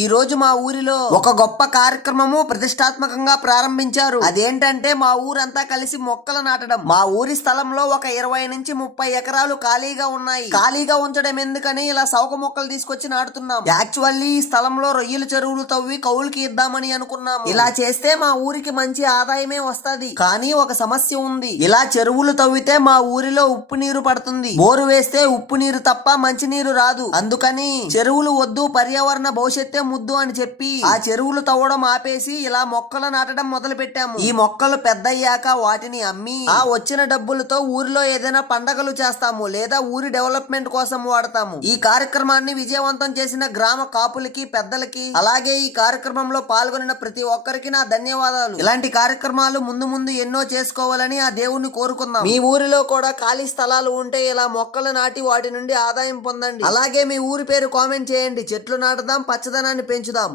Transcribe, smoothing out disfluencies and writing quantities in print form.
ఈ రోజు మా ఊరిలో ఒక గొప్ప కార్యక్రమము ప్రతిష్టాత్మకంగా ప్రారంభించారు. అదేంటంటే మా ఊరంతా కలిసి మొక్కలు నాటడం. మా ఊరి స్థలంలో ఒక 20 నుంచి 30 ఎకరాలు ఖాళీగా ఉన్నాయి. ఖాళీగా ఉంచడం ఎందుకని ఇలా సౌక మొక్కలు తీసుకొచ్చి నాటుతున్నాం. యాక్చువల్లీ ఈ స్థలంలో రొయ్యల చెరువులు తవ్వి కౌలుకి ఇద్దామని అనుకున్నాము. ఇలా చేస్తే మా ఊరికి మంచి ఆదాయమే వస్తది. కానీ ఒక సమస్య ఉంది. ఇలా చెరువులు తవ్వితే మా ఊరిలో ఉప్పు నీరు పడుతుంది. బోరు వేస్తే ఉప్పు నీరు తప్ప మంచి నీరు రాదు. అందుకని చెరువులు వద్దు, పర్యావరణ భవిష్యత్తు ముద్దు అని చెప్పి ఆ చెరువులు తవ్వడం ఆపేసి ఇలా మొక్కలు నాటడం మొదలు పెట్టాము. ఈ మొక్కలు పెద్దయ్యాక వాటిని అమ్మి ఆ వచ్చిన డబ్బులతో ఊరిలో ఏదైనా పండగలు చేస్తాము, లేదా ఊరి డెవలప్మెంట్ కోసం వాడతాము. ఈ కార్యక్రమాన్ని విజయవంతం చేసిన గ్రామ కాపులకి, పెద్దలకి, అలాగే ఈ కార్యక్రమంలో పాల్గొన్న ప్రతి ఒక్కరికి నా ధన్యవాదాలు. ఇలాంటి కార్యక్రమాలు ముందు ముందు ఎన్నో చేసుకోవాలని ఆ దేవుణ్ణి కోరుకుందాం. మీ ఊరిలో కూడా ఖాళీ స్థలాలు ఉంటే ఇలా మొక్కలు నాటి వాటి నుండి ఆదాయం పొందండి. అలాగే మీ ఊరి పేరు కామెంట్ చేయండి. చెట్లు నాటుదాం, పచ్చదనాన్ని పెంచుదాం.